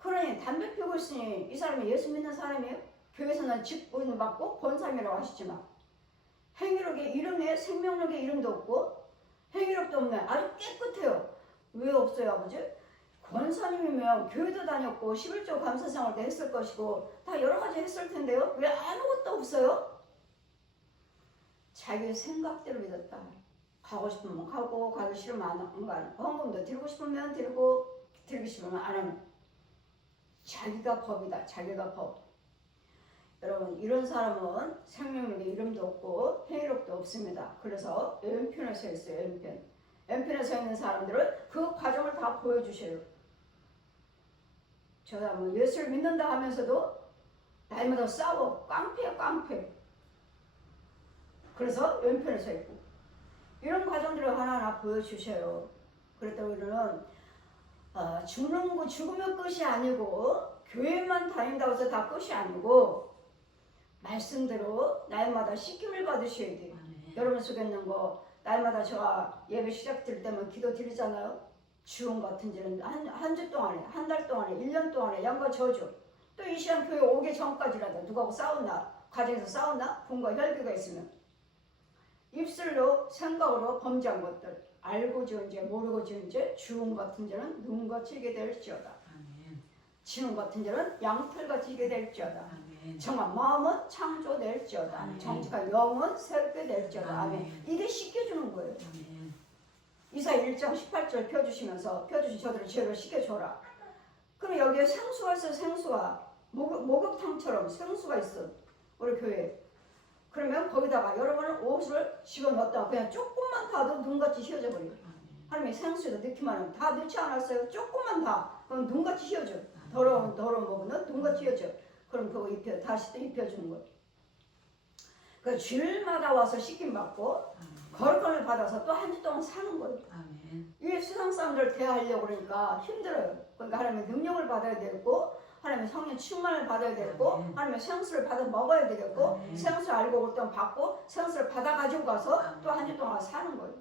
그러니 담배 피우고 있으니 이 사람이 예수 믿는 사람이에요? 교회에서는 직분 받고 권사님이라고 하시지만 행위록에 이름에 생명록에 이름도 없고 행위록도 없네. 아주 깨끗해요. 왜 없어요, 아버지? 권사님이면 교회도 다녔고 11조 감사상을 했을 것이고 다 여러 가지 했을 텐데요. 왜 아무것도 없어요? 자기 생각대로 믿었다. 가고 싶으면 가고 가기 싫으면 안 가는. 헌금도 드리고 싶으면 드리고 드리기 싫으면 안 하는. 자기가 법이다. 자기가 법. 여러분 이런 사람은 생명력에 이름도 없고 행위력도 없습니다. 그래서 왼편에 서 있어요. 왼편. 왼편에 서 있는 사람들은 그 과정을 다 보여주셔요. 저 사람은 예수를 믿는다 하면서도 날마다 싸워. 깡패야 깡패. 그래서 왼편에 서 있고 이런 과정들을 하나하나 보여주셔요. 그랬다고 우리는 죽으면 끝이 아니고 교회만 다닌다고 해서 다 끝이 아니고 말씀대로 날마다 씻김을 받으셔야 돼요. 여러분 속였는 거 날마다 제가 예배 시작될 때면 기도 드리잖아요. 주원 같은 지는 한 주 동안에 한 달 동안에 1년 동안에 양과 저주 또 이 시간 교회 오기 전까지라도 누구하고 싸웠나 가정에서 싸웠나 분과 혈기가 있으면 입술로 생각으로 범죄한 것들 알고 지은 죄 모르고 지은 죄 주원 같은 죄는 눈과 치게 될지어다. 지은 같은 죄는 양털같이 지게 될지어다. 정한 마음은 창조될지어다. 정직한 영은 새롭게 될지어다. 아멘. 이게 씻겨주는 거예요. 이사 1장 18절 펴주시면서 저들을 죄를 씻겨줘라. 그럼 여기에 생수가 있어. 생수가 목욕탕처럼 생수가 있어. 우리 교회에. 그러면 거기다가 여러분은 옷을 집어넣었다가 그냥 조금만 타도 눈같이 휘어져 버려요. 하나님이 생수에다 넣기만 하면 다 넣지 않았어요. 조금만 다. 그럼 눈같이 휘어져. 더러운 부분은 눈같이 휘어져. 그럼 그거 다시 또 입혀주는 거예요. 그 주일마다 와서 씻김 받고 거룩함을 받아서 또 한 주 동안 사는 거예요. 이 세상 사람들 대하려고 그러니까 힘들어요. 그러니까 하나님의 능력을 받아야 되고 하나님의 성령 충만을 받아야 되고 하나님의 생수를 받아 먹어야 되겠고 생수를 알고 올 때는 받고 생수를 받아 가지고 가서 또 한 주 동안 사는 거예요.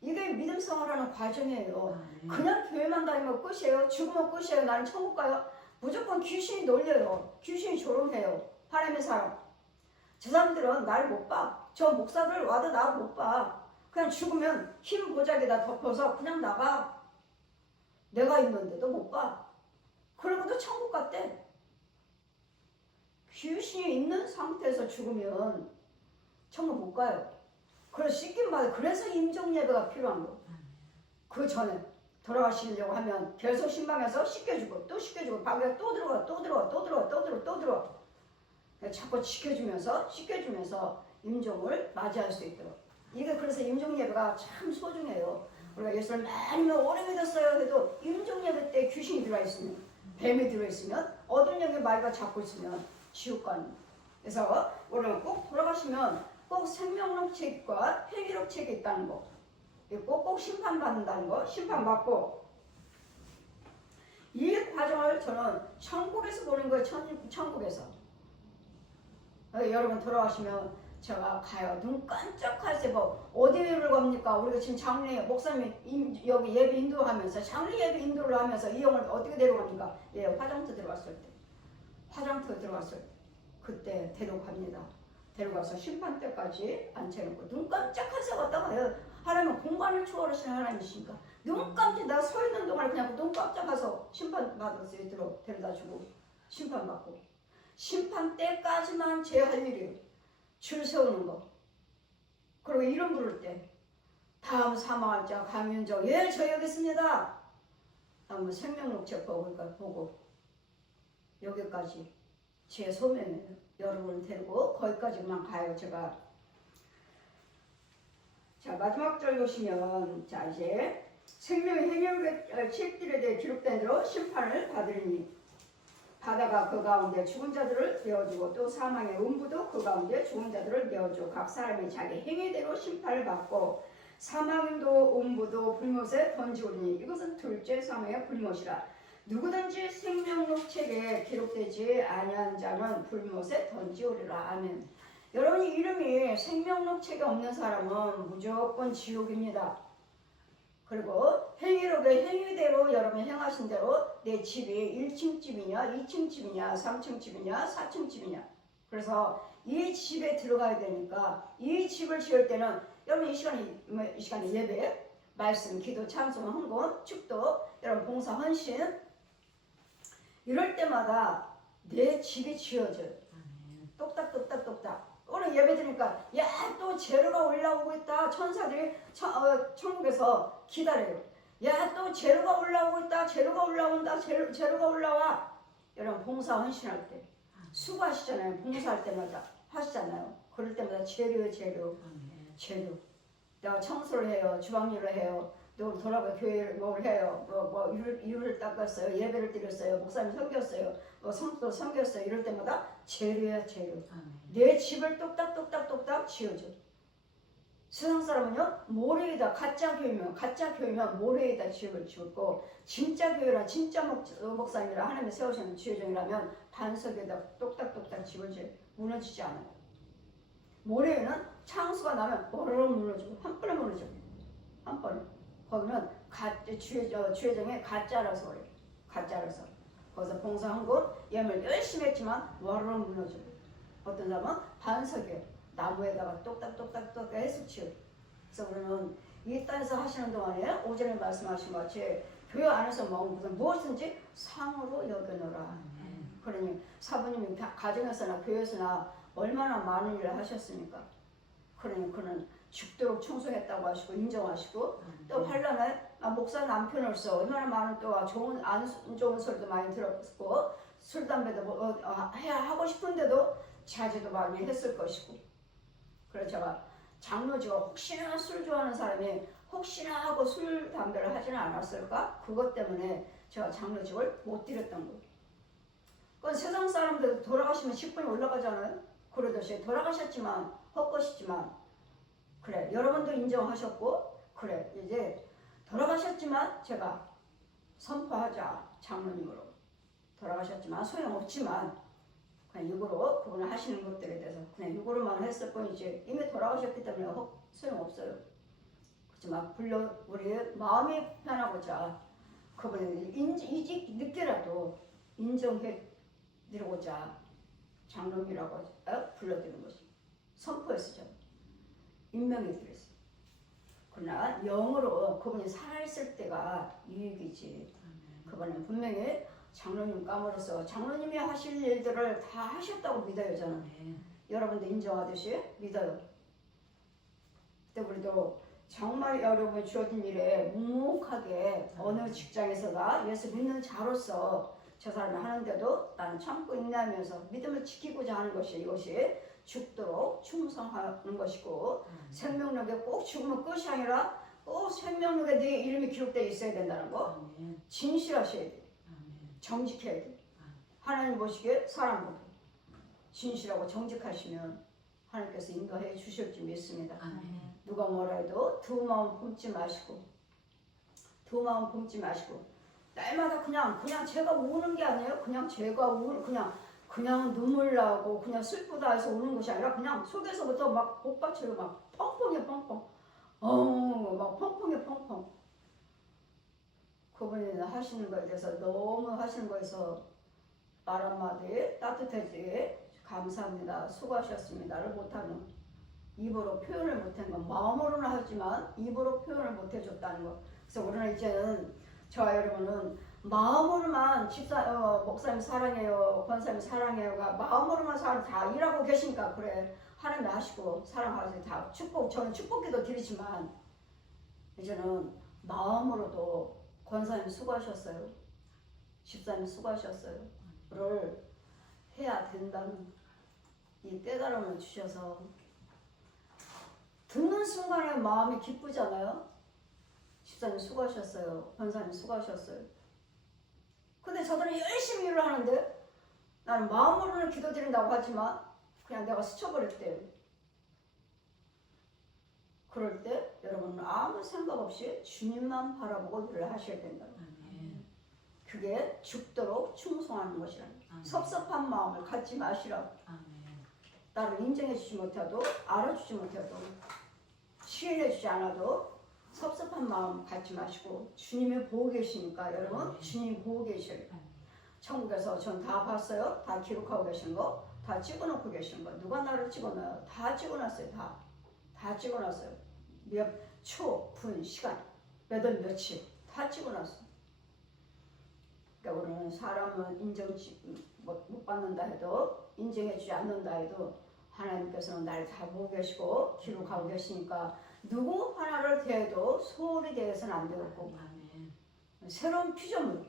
이게 믿음 생활하는 과정이에요. 그냥 교회만 다니면 끝이에요. 죽으면 끝이에요. 나는 천국 가요. 무조건 귀신이 놀려요. 귀신이 조롱해요. 하나님의 사람. 저 사람들은 나를 못 봐. 저 목사들 와도 나를 못 봐. 그냥 죽으면 흰 보자기다 덮어서 그냥 나가. 내가 있는데도 못 봐. 그러고도 천국 갔대. 귀신이 있는 상태에서 죽으면 천국 못 가요. 그래서 씻김 받아. 그래서 임종 예배가 필요한 거. 그 전에 돌아가시려고 하면 계속 신방에서 씻겨주고 또 씻겨주고 밤에 또 들어가 자꾸 씻겨주면서 임종을 맞이할 수 있도록. 이게 그래서 임종 예배가 참 소중해요. 우리가 예수를 많이 오래 믿었어요 해도 임종 예배 때 귀신이 들어있으면 뱀이 들어있으면 어두운 영의 마귀가 잡고 있으면 지옥 가는. 그래서 우리가 꼭 돌아가시면 꼭 생명록 책과 회개록 책이 있다는 거. 꼭 심판받는다는 거. 심판받고 이 과정을 저는 천국에서 보는 거예요. 천국에서. 여러분 돌아가시면 제가 가요. 눈 깜짝하세요. 뭐 어디를 갑니까? 우리가 지금 장례 목사님이 여기 예배 인도하면서 장례 예배 인도를 하면서 이 영을 어떻게 데려갑니까? 예, 화장터 들어갔을 때. 그때 데려갑니다. 데려가서 심판 때까지 앉혀놓고 눈 깜짝하세요. 갔다 가요. 하나님은 공간을 초월하시는 하나님이시니까 눈 깜짝 나 서 있는 동안에 그냥 눈 깜짝해서 심판 받을 수 있도록 데려다주고 심판받고 심판 때까지만 제 할 일이에요. 줄 세우는 거. 그리고 이름 부를 때 다음 사망할자 강윤정 예 저 여기 있습니다. 한번 생명록책 보고 여기까지 제 소명이에요. 여러분을 데리고 거기까지만 가요. 제가 자 마지막 절 보시면 자 이제 생명의 행렬의 책들에 대해 기록된 대로 심판을 받으리니 바다가 그 가운데 죽은 자들을 내어주고 또 사망의 음부도 그 가운데 죽은 자들을 내어주고 각 사람이 자기 행위대로 심판을 받고 사망도 음부도 불못에 던지오리니 이것은 둘째 사망의 불못이라. 누구든지 생명록 책에 기록되지 아니한 자는 불못에 던지오리라. 아멘. 여러분이 이름이 생명록책에 없는 사람은 무조건 지옥입니다. 그리고 행위대로 여러분이 행하신 대로 내 집이 1층 집이냐 2층 집이냐 3층 집이냐 4층 집이냐, 그래서 이 집에 들어가야 되니까 이 집을 지을 때는 여러분 이 시간에 예배, 말씀, 기도, 찬송, 헌금, 축도, 여러분 봉사, 헌신 이럴 때마다 내 집이 지어져요. 똑딱똑딱똑딱. 오늘 예배 드리니까 야 또 재료가 올라오고 있다. 천사들이 천국에서 기다려요. 야 또 재료가 올라오고 있다. 재료가 올라온다. 재료가 올라와. 여러분 봉사 헌신할 때 수고하시잖아요. 봉사할 때마다 하시잖아요. 그럴 때마다 재료. 내가 청소를 해요. 주방일을 해요. 또 돌아가 교회를 뭘 해요. 이유를 닦았어요. 예배를 드렸어요. 목사님 섬겼어요. 성도 섬겼어요. 이럴 때마다 재료야. 내 집을 똑딱똑딱 지어줘. 세상 사람은요 모래에다 가짜 교회면 모래에다 집을 지었고, 진짜 교회라 진짜 목사님이라 하나님이 세우시는 지혜정이라면 반석에다 똑딱똑딱 집을 지어 무너지지 않아요. 모래에는 창수가 나면 버르르 무너지고 한 번에 무너져. 한 번에. 거기는 주혜정의 가짜라서 그래요. 가짜라서. 거기서 봉사한거 예물 열심히 했지만 와르르 무너져. 어떤 사람은 반석에 나무에다가 똑딱똑딱 해서 치워. 그래서 우리는 이 땅에서 하시는 동안에 오전에 말씀하신 것 같이 교회 안에서 무엇인지 상으로 여겨놓으라. 그러니 사부님이 가정에서나 교회에서나 얼마나 많은 일을 하셨습니까? 그러니 그는 죽도록 충성했다고 하시고 인정하시고, 또 환란에 목사 남편으로서 얼마나 많은 또 안 좋은 소리도 많이 들었고, 술 담배도 하고 싶은데도 자제도 많이 했을 것이고. 그래서 제가 장로지가 혹시나 술 좋아하는 사람이 혹시나 하고 술 담배를 하지는 않았을까? 그것 때문에 제가 장로직을 못 드렸던 거예요. 그건 세상 사람들 돌아가시면 10분이 올라가잖아요. 그러듯이 돌아가셨지만 헛것이지만 그래 여러분도 인정하셨고, 그래 이제 돌아가셨지만 제가 선포하자. 장로님으로 돌아가셨지만 소용없지만 그냥 육으로 그분을 하시는 것들에 대해서 그냥 육으로만 했을 뿐이지 이미 돌아가셨기 때문에 소용없어요. 그렇지만 우리 마음이 편하고자 그분을 이직 늦게라도 인정해 드리고자 장로님이라고 불러드리는 것이 선포했어요. 임명해 드렸어요. 그러나 영으로 그분이 살아있을 때가 유익이지. 그분은 분명히 장로님 감으로서 장로님이 하실 일들을 다 하셨다고 믿어요. 저는 여러분도 인정하듯이 믿어요. 그때 우리도 정말 여러분이 주어진 일에 묵묵하게 어느 직장에서나 예수 믿는 자로서 저 사람이 하는데도 나는 참고 인내하면서 믿음을 지키고자 하는 것이 이것이 죽도록 충성하는 것이고, 생명력에 꼭 죽으면 끝이 아니라 꼭 생명력에 네 이름이 기록되어 있어야 된다는 거. 진실하셔야 돼. 정직해야 돼. 하나님 보시기에 사람 보기 진실하고 정직하시면 하나님께서 인도해 주실 줄 믿습니다. 누가 뭐라 해도 두 마음 품지 마시고 날마다 그냥 제가 우는 게 아니에요. 그냥 제가 그냥 눈물 나고 그냥 슬프다 해서 우는 것이 아니라 그냥 속에서부터 막 복받치고 막 펑펑해 펑펑. 막 펑펑해 펑펑. 그분이 하시는 거에 대해서 너무 하시는 거에서 말 한마디 따뜻하지 감사합니다. 수고하셨습니다를 못하는, 입으로 표현을 못한 건 마음으로는 하지만 입으로 표현을 못해줬다는 거. 그래서 우리는 이제는 저와 여러분은 마음으로만 목사님 사랑해요, 권사님 사랑해요가 마음으로만 다 일하고 계시니까 그래 하나님 하시고 사랑하세요. 다 저는 축복기도 드리지만 이제는 마음으로도 권사님 수고하셨어요, 집사님 수고하셨어요 를 해야 된다는 이 깨달음을 주셔서 듣는 순간에 마음이 기쁘잖아요. 집사님 수고하셨어요, 권사님 수고하셨어요. 근데 저들은 열심히 일을 하는데 나는 마음으로는 기도드린다고 하지만 그냥 내가 스쳐버렸대요. 그럴 때 여러분은 아무 생각 없이 주님만 바라보고 일을 하셔야 된다. 그게 죽도록 충성하는 것이라는. 섭섭한 마음을 갖지 마시라고. 나를 인정해주지 못해도, 알아주지 못해도, 시인해주지 않아도 섭섭한 마음 갖지 마시고, 주님이 보고 계시니까 여러분, 주님이 보고 계셔요. 천국에서 전 다 봤어요. 다 기록하고 계신 거, 다 찍어놓고 계신 거. 누가 나를 찍어놔요? 다 찍어놨어요. 다 찍어놨어요. 몇 초, 분, 시간, 몇 월, 며칠 다 찍어놨어요. 그러니까 우리는 사람은 인정 못 받는다 해도, 인정해주지 않는다 해도 하나님께서는 나를 다 보고 계시고 기록하고 계시니까 누구 하나를 대해도 소홀히 대해서는 안 되고, 새로운 피조물,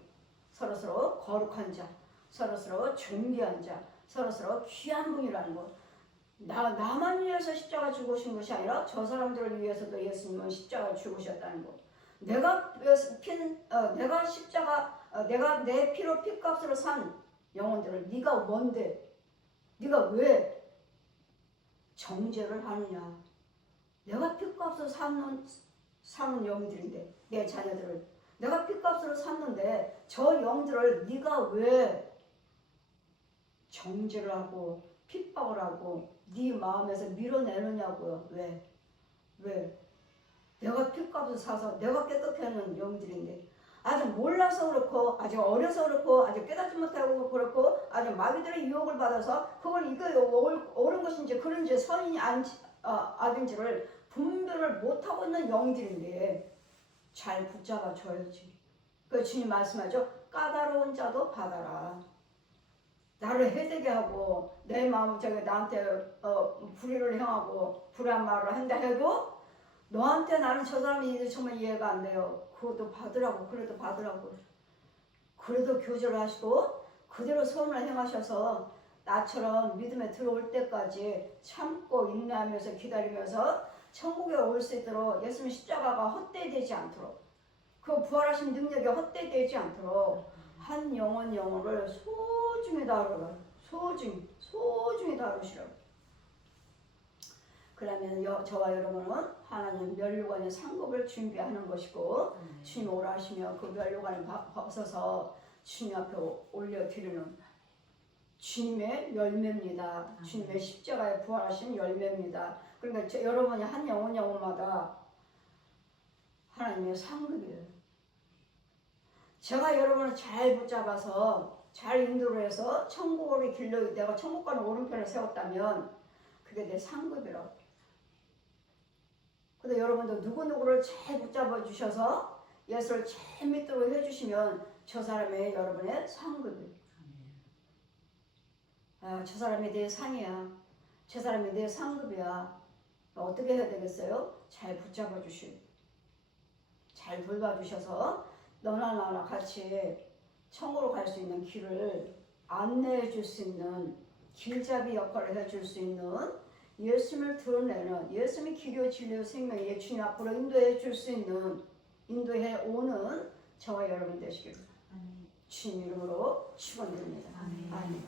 서로서로 거룩한 자, 서로서로 존귀한 자, 서로서로 귀한 분이라는 것. 나만 위해서 십자가 죽으신 것이 아니라 저 사람들을 위해서도 예수님은 십자가 죽으셨다는 것. 내가 십자가, 내가 내 피로 피값으로 산 영혼들을 네가 뭔데, 네가 왜 정죄를 하느냐. 내가 피값으로 사는 영들인데, 내 자녀들을 내가 피값으로 샀는데 저 영들을 네가 왜 정죄를 하고 핍박을 하고 네 마음에서 밀어내느냐고요. 왜? 내가 피값을 사서 내가 깨끗게 하는 영들인데, 아직 몰라서 그렇고, 아직 어려서 그렇고, 아직 깨닫지 못하고 그렇고, 아직 마귀들의 유혹을 받아서 그걸 이거 옳은 것인지 그런지 선인지 악인지를 분별을 못하고 있는 영들인데 잘 붙잡아 줘야지. 그 주님 말씀하죠. 까다로운 자도 받아라. 나를 해되게 하고 내 마음을 나한테 불의를 행하고 불의한 말을 한다 해도 너한테 나는 저 사람이 정말 이해가 안 돼요. 그것도 받으라고. 그래도 받으라고. 그래도 교제를 하시고 그대로 선을 행하셔서 나처럼 믿음에 들어올 때까지 참고 인내하면서 기다리면서 천국에 올 수 있도록 예수님 십자가가 헛되되지 않도록, 그 부활하신 능력이 헛되되지 않도록 한 영혼을 소중히 다루라. 소중히 다루시라고. 그러면 저와 여러분은 하나님 면류관의 상급을 준비하는 것이고, 주님 오라 하시면 그 면류관을 벗어서 주님 앞에 올려드리는 주님의 열매입니다. 주님의 십자가에 부활하신 열매입니다. 그러니까 여러분이 한 영혼마다 하나님의 상급이에요. 제가 여러분을 잘 붙잡아서 잘 인도를 해서 천국의 길로 내가 천국 가는 오른편을 세웠다면 그게 내 상급이라고. 근데 여러분도 누구누구를 잘 붙잡아 주셔서 예수를 잘 믿도록 해주시면 저 사람의 여러분의 상급이에요. 저 사람이 내 상이야. 저 사람이 내 상급이야. 어떻게 해야 되겠어요? 잘 붙잡아 주시고 잘 돌봐주셔서 너나 나나 같이 천국으로 갈 수 있는 길을 안내해 줄 수 있는 길잡이 역할을 해줄 수 있는, 예수님을 드러내는, 예수님이 길이요 진리요 생명이요 주님 앞으로 인도해 줄 수 있는, 인도해 오는 저와 여러분 되시기를 주님 이름으로 축원드립니다. 아멘.